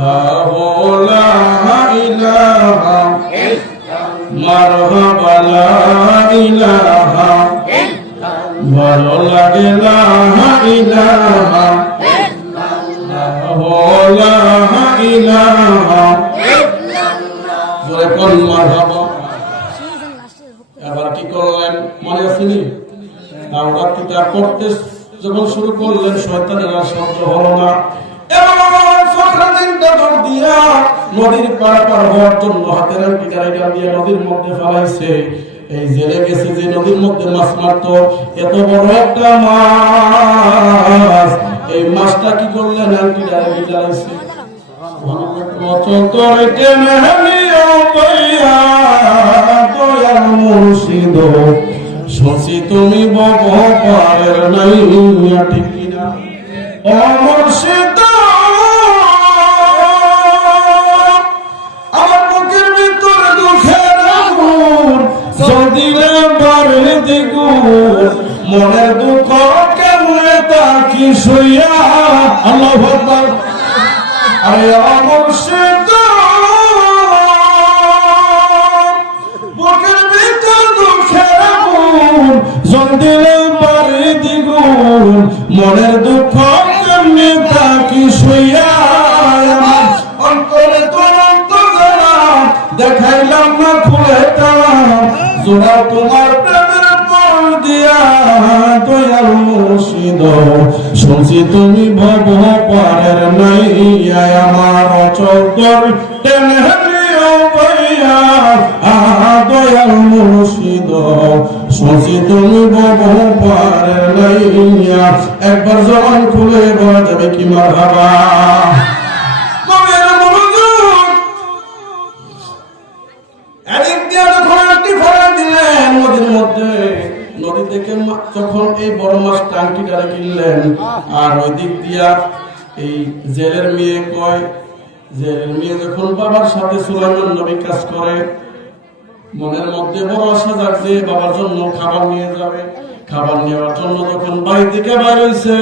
লা ইলাহা মারহাবা লা ইলাহা ভালো লাগে লা ইলাহা লা ইলাহা জোরে কোন মারহাবা। এবার কি করলেন মনে আসেনি? তাওরাত কিতাব পড়তে যখন শুরু করলেন শয়তানের আর সহ্য হলো না। এবার ফখরুদ্দিনটা দৌড় দিয়া নদীর পার হওয়ার জন্য হাতের আঙ্টিটা দিয়ে নদীর মধ্যে ফেলাইছে। এই জেলে গেছে যে নদীর মধ্যে মাছ মারতো, এত বড় একটা মাছ, এই মাছটা কি করলেন আঙ্টিটা জ্বালাইছে। অচল করে টেনে নিও কইয়া দয়াল মুর্শিদ, শুনছি তুমি বব পারের নাই ঠিক কিনা। ও মুর্শিদ আমার বুকের ভিতর দুঃখের আগুন জ্বলিলে বাড়ে দ্বিগুণ, মনের দুঃখ কেমনে তাকি শুইয়া। আল্লাহু আকবার। আরে ও মুর্শিদ বুকের ভিতর দুঃখের আগুন জ্বলিলে বাড়ে দ্বিগুণ, মনের দুঃখ কেমনে তাকি শুইয়া। অন্তরে তোর অন্তরা দেখাইলাম না খুলে তালাম, জোড়া তোমার প্রেমের পর দিয়া দয়াল মুর্শিদ, শুনছি তুমি ভব পারের নাই আমার অচল কর টেনে নিও কইয়া দয়াল মুর্শিদ, শুনছি তুমি ভব পারের নাই। একবার জবান খুলে বলা যাবে কি মারহাবা। নদী থেকে যখন এই বড় মাছ টাঙ্কি ডালে কিনলেন, আর ওই দিক দিয়া এই জেলের মেয়ে কয়, জেলের মেয়ে যখন বাবার সাথে সুলাইমান নবী কাজ করে, মনের মধ্যে বড় আশা জাগছে বাবার জন্য খাবার নিয়ে যাবে। খাবার নেওয়ার জন্য যখন বাড়ি থেকে বাইর হইছে,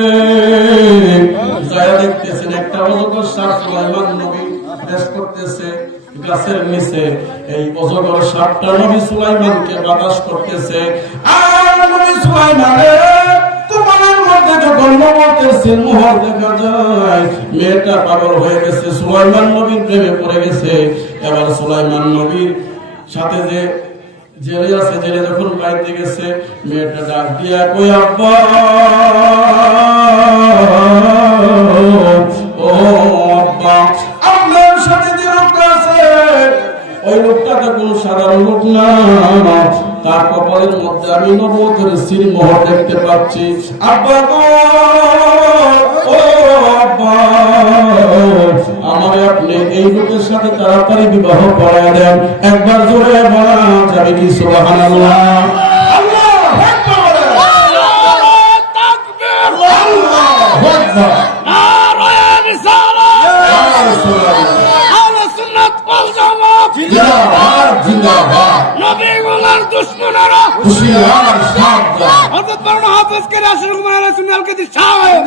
যারা দেখতেছেন একটা অজগর সাপ সুলাইমান নবী বেশ করতেছে গাছের নিচে। এই অজগর সাপটা নবী সুলাইমানকে বাতাস করতেছে। আর নবী সুলাইমানের তোমার মধ্যে যখন মমতের সিনমোহর দেখা যায়, মেয়েটা পাগল হয়ে গেছে, সুলাইমান নবীর প্রেমে পড়ে গেছে। এবার সুলাইমান নবীর সাথে যে জেলে আছে, জেলে যখন বাড়িতে গেছে, মেয়েটা ডাক দিয়া কই আব্বা, ও আব্বা আপনার সাথে যে লোকটা আছে ওই লোকটা তো কোনো সাধারণ লোক না, তার কপালের মধ্যে আমি নবুয়তের সিনমোহর দেখতে পাচ্ছি। আব্বা গো, ও আব্বা আমারে আপনি এই লোকের সাথে তাড়াতাড়ি বিবাহ করায় দেন। একবার জোরে বলা যাবে কি সুবহানাল্লাহ। আল্লাহু আকবার, আল্লাহু তাকবীর, আল্লাহু আকবার, নারায়ে রিসালাত, ইয়া রাসূলুল্লাহ, আহলে সুন্নাত ওয়াল জামাত জিন্দাবাদ জিন্দাবাদ। নবী ওয়ালার দুশমনেরা হুশিয়ার সাবধান। হযরত মাওলানা হাফেজ কে রাসূল কুমার আলাইহিস সালাম কে সাহায়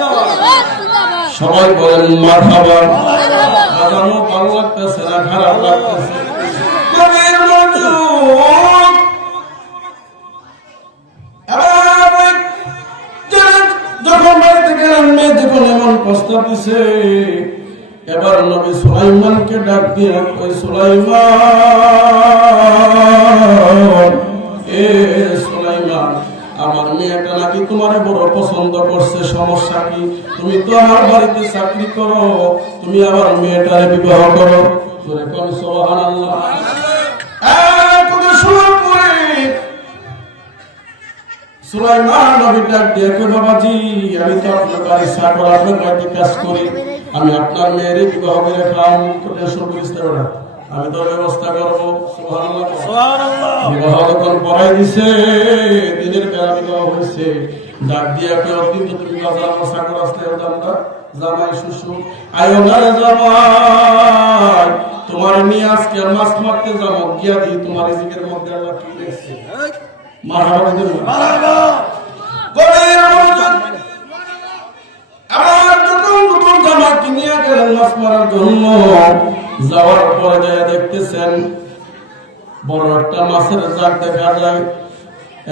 সবাই বলেন মারহাবা। আজানো ভালো লাগতেছে না খারাপ লাগতেছে? নবীর মজুদ যখন বাড়িতে গেলেন, মেয়ে যখন এমন প্রস্তাব দিছে, এবার নবী সুলাইমানকে ডাক দিয়ে কই সুলাইমান, এ সুলাইমান আমার মেয়েটা নাকি তোমার বড় পছন্দ করছে, সমস্যা কি? তুমি তো আমার বাড়িতে চাকরি করো, তুমি আবার মেয়েটারে বিবাহ করো। সুবহানাল্লাহ। সুলাইমান নবী ডাক দিয়ে কই বাবাজি, আমি তো আপনার বাড়ির চাকর, আপনার বাড়িতে কাজ করি, আমি আপনার মেয়েরে বিবাহ করে খাওয়াম, টেনশন করিস না, আমি তো ব্যবস্থা করবো। সুবহানাল্লাহ সুবহানাল্লাহ। বিবাহ যখন পড়াই দিছে, দিনের বেলা বিবাহ হয়েছে, ডাক দিয়া কেউ কিন্তু তুমি বাজার মশা করে আসতে আমরা জামাই শ্বশুর আয়ো না জামাই, তোমার নিয়ে আজকে মাছ মারতে যাবো, গিয়া দিই তোমার রিজিকের মধ্যে আল্লাহ কি দেখছে। মারহাবা দিন মারহাবা। গরিব আমার যখন নতুন জামাই সবাইকে নিয়ে গেলেন মাছ মারার জন্য। যাওয়ার পরে যায় দেখতেছেন বড় একটা মাছের জাগ দেখা যায়।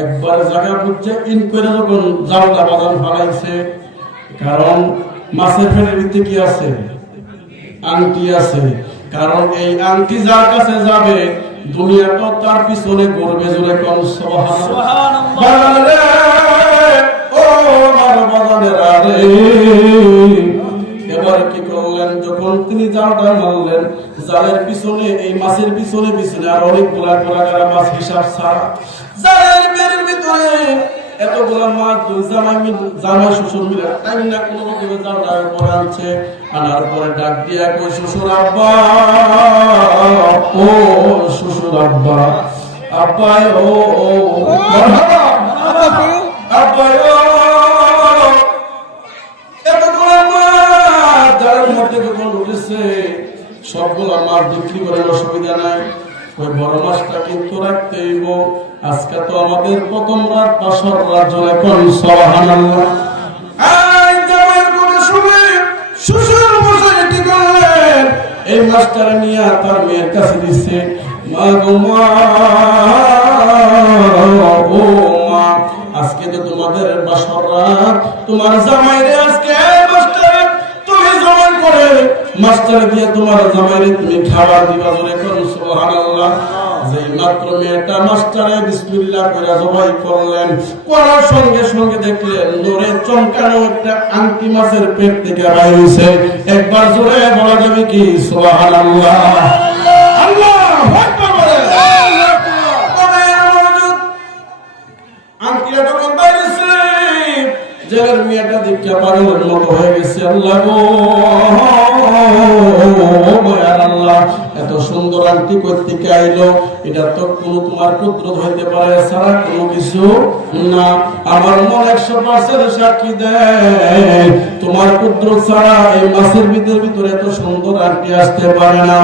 একবার জায়গা বুঝছে ইন করে যখন জালটা বাজান ফালাইছে, কারণ মাছের ফেলের ভিতরে কি আছে? আংটি আছে। কারণ এই আংটি যার কাছে যাবে দুনিয়াটা তার পিছনে ঘুরবে। জোরে কোন সুবহানাল্লাহ। ও আমার বাজানেরা রে, এবার কি করলেন? যখন তিনি জালটা মারলেন, জালের পিছনে এই মাছের পিছনে পিছনে আর অনেকগুলা গোলাকারা মাছ হিসাব ছাড়া জালের বেরের ভিতরে এতগুলা মাছ দুই জামাই শ্বশুর মিলে টাইম না কোনো রকমে জালটা উপরে আনছে। আনার পরে ডাক দিয়া কই, শ্বশুর আব্বা, ও শ্বশুর আব্বা, আব্বাই ও আব্বাই ও সবগুলো মাছ বিক্রি করার অসুবিধা নাই, ওই বড় মাছটা কিন্তু রাখতেই। আজকে তো আমাদের প্রথম রাত বাসর রাত, জলে কোন সুবহানাল্লাহ। এই মাছটা নিয়ে তার মেয়ের কাছে দিচ্ছে, মা গো মা, ও মা, আজকে তো তোমাদের বাসর রাত, তোমার জামাইরে আজকে মাস্টার দিয়ে তোমার জামাইরে তুমি খাবার দিবা। জোরে কোন সুবহানাল্লাহ। যে মাত্র মেয়েটা মাস্টারে বিসমিল্লাহ করে জবাই করলেন, করার সঙ্গে সঙ্গে দেখলেন নূরে চমকানো একটা আংটি মাছের পেট থেকে বাইর হইছে। একবার জোরে বলা যাবে কি সুবহানাল্লাহ? আল্লাহু আকবার বলেন। আংটিটা যখন বাইর হইছে, জেলের মেয়েটা দীক্ষা পাগলের মতো হয়ে গেছে। আল্লাহ গো, আল্লাহ, এত সুন্দর আংটি করতে আইলো, এটা তো কোন তোমার কুদরত হইতে পারে সারা কোনো কিছু না। আমার মন 100% সাক্ষী দেয় তোমার কুদরত ছাড়া এই মাছের ভিতরে এত সুন্দর আংটি আসতে পারে না।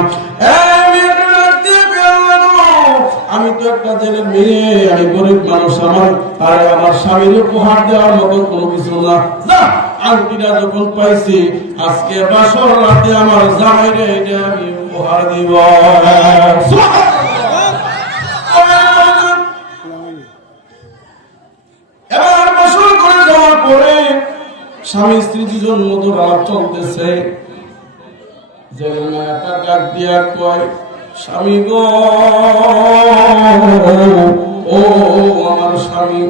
আমি তো একটা জেলের মেয়ে, আমি গরিব মানুষ, আমার স্বামীর উপহার দেওয়ার মতো কোনো কিছু না। আংটিটা যখন পাইছি, আজকে বাসর রাতে আমার জামাইরে এটা আমি উপহার দিব। এবার বাসর করে যাওয়ার পরে স্বামী স্ত্রী দুজন মধুর আলাপ চলতেছে। জেলের মেয়েটা ডাক দিয়া কয়, স্বামী গো, ও আমার স্বামী,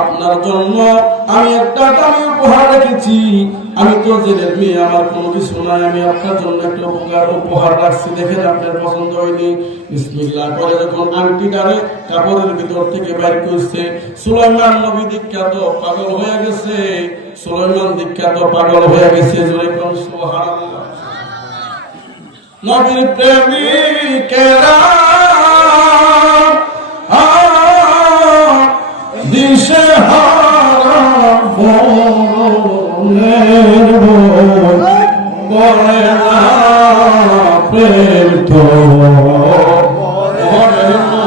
আপনার জন্য আমি একটা দামি উপহার রেখেছি। আমি তো জেলের মেয়ে, আমার কোনো কিছু নাই, আমি আপনার জন্য একটা উপহার রাখছি, দেখেন আপনার পছন্দ হয়নি। বিসমিল্লাহ করে যখন আংটিটারে কাপড়ের ভিতর থেকে বের করছে, সুলাইমান নবী দীক্ষাত পাগল হয়ে গেছে। সুলাইমান দীক্ষাত পাগল হয়ে গেছে। জোরে কোন সুবহানাল্লাহ। নবীর প্রেমিকেরা দিশে হারা মনের করে না প্রেম তো করে না।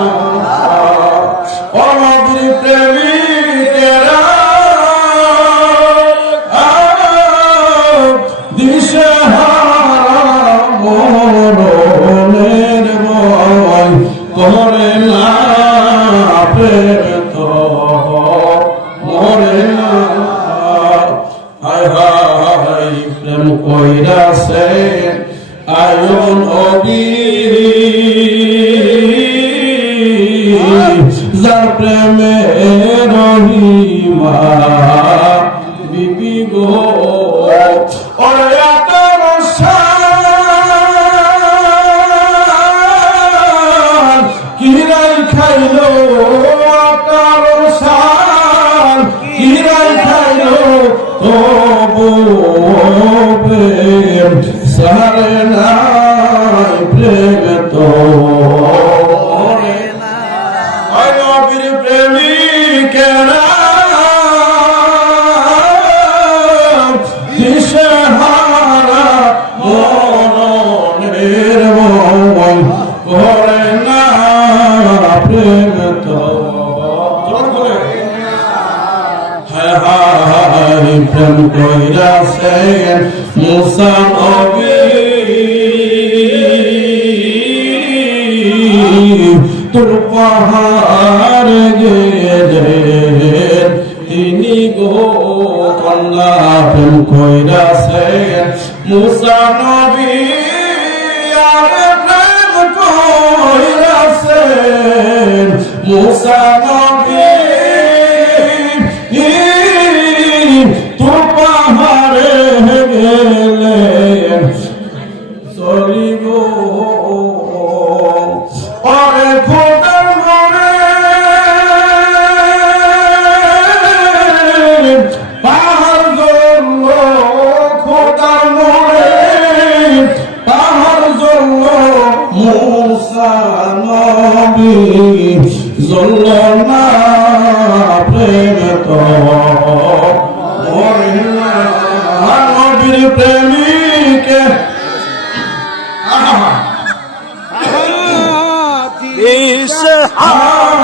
নবীর প্রেমিকেরা দিশে মনের ভয় করে না প্রেম তো মরে না। হায় হায় প্রেম কইরাছে আয়ন অবি, যার প্রেমে রহিমা বিবি গো, কিরাই খাইলো তার সার, কিরাই খাইলো তবু প্রেম সারে নাই, প্রেম তো মরে না। নবীর প্রেমিকেরা দিশে হারা মনের ভয় করে না প্রেম তো। হায় হায় প্রেম কইরাছে মুসা নবী তোর পাহাড় গেলেন তিনি গো কন্যা প্রেম কইরাছেন মুসা নবী আর প্রেম কইরাছেন মুসা নবী তোর পাহাড়ে গেলেন সরি গো আরে খোদার মরে পাহাড় জ্বলল খোদার মরে পাহাড় জ্বলল মুসা নবী জ্বলল না প্রেম তো মরে না নবীর প্রেমিকে ইসহাক